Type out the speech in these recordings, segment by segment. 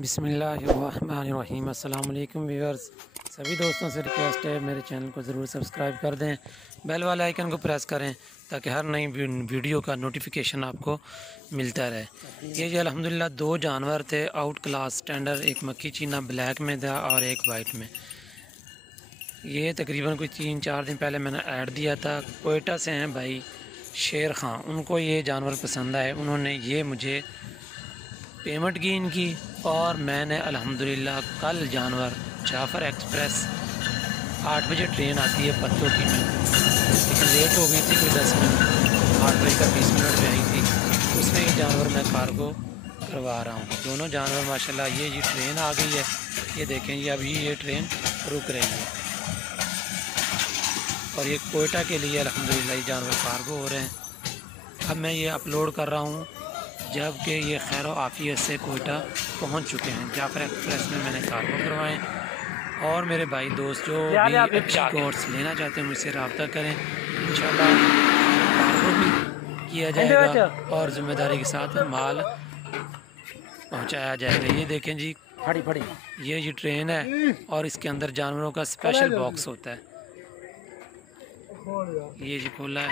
बिस्मिल्लाहिर्रहमानिर्रहीम। अस्सलाम वालेकुम व्यूअर्स, सभी दोस्तों से रिक्वेस्ट है मेरे चैनल को ज़रूर सब्सक्राइब कर दें, बेल वाले आइकन को प्रेस करें ताकि हर नई वीडियो का नोटिफिकेशन आपको मिलता रहे। ये जी अल्हम्दुलिल्लाह दो जानवर थे आउट क्लास स्टैंडर्ड, एक मक्खी चीना ब्लैक में था और एक वाइट में। ये तकरीबन कोई 3-4 दिन पहले मैंने ऐड दिया था। कोयटा से हैं भाई शेर ख़ान, उनको ये जानवर पसंद आए, उन्होंने ये मुझे पेमेंट की इनकी और मैंने अल्हम्दुलिल्लाह कल जानवर जाफ़र एक्सप्रेस 8 बजे ट्रेन आती है पत्तों की में, लेकिन लेट हो गई थी कोई 10 मिनट, 8 बजे का 20 मिनट में आई थी, उसमें ये जानवर मैं कार्गो करवा रहा हूँ। दोनों जानवर माशाल्लाह ये ट्रेन आ गई है, ये देखें ये अभी ये ट्रेन रुक रही है और ये कोयटा के लिए अल्हम्दुलिल्लाह ये जानवर कार्गो हो रहे हैं। अब मैं ये अपलोड कर रहा हूँ जबकि ये खैर आफियत से कोयटा पहुंच चुके हैं। जाफ़र एक्सप्रेस में मैंने कार्गो करवाएं और मेरे भाई दोस्त जो भी अच्छी कोर्स लेना चाहते हैं मुझसे रब्ता करें, इंशाल्लाह कार्गो भी किया जाएगा और ज़िम्मेदारी के साथ माल पहुंचाया जाएगा। ये देखें जी ये जी ट्रेन है और इसके अंदर जानवरों का स्पेशल बॉक्स होता है। ये जी खोला है,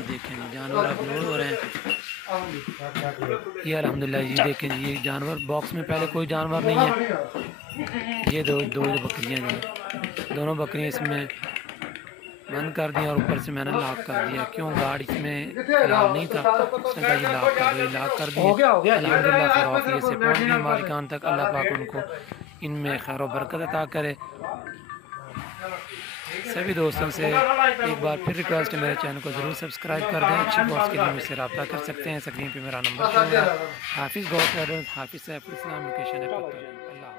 देखें जानवर अपलोड हो रहे हैं। ये अल्हम्दुलिल्लाह ये देखें ये जानवर बॉक्स में पहले कोई जानवर नहीं है। ये दो जो बकरियां हैं, दोनों बकरियां इसमें बंद कर दी और ऊपर से मैंने लॉक कर दिया, क्यों गार्ड इसमें फिलहाल नहीं था, उसने कहा ये लॉक कर दिया। अल्हम्दुलिल्लाह खैर से पहुँच गए मालिकान तक। अल्लाह पाक उनको इनमें खैर बरकत अता करे। सभी दोस्तों से एक बार फिर रिक्वेस्ट है मेरे चैनल को ज़रूर सब्सक्राइब कर दें। अच्छी कोर्स के लिए मुझसे रब्ता कर सकते हैं, स्क्रीन पे मेरा नंबर है। हाफिज़ गौर हाफिज़ सैफुल इस्लाम लोकेशन है पत्तल। अल्लाह।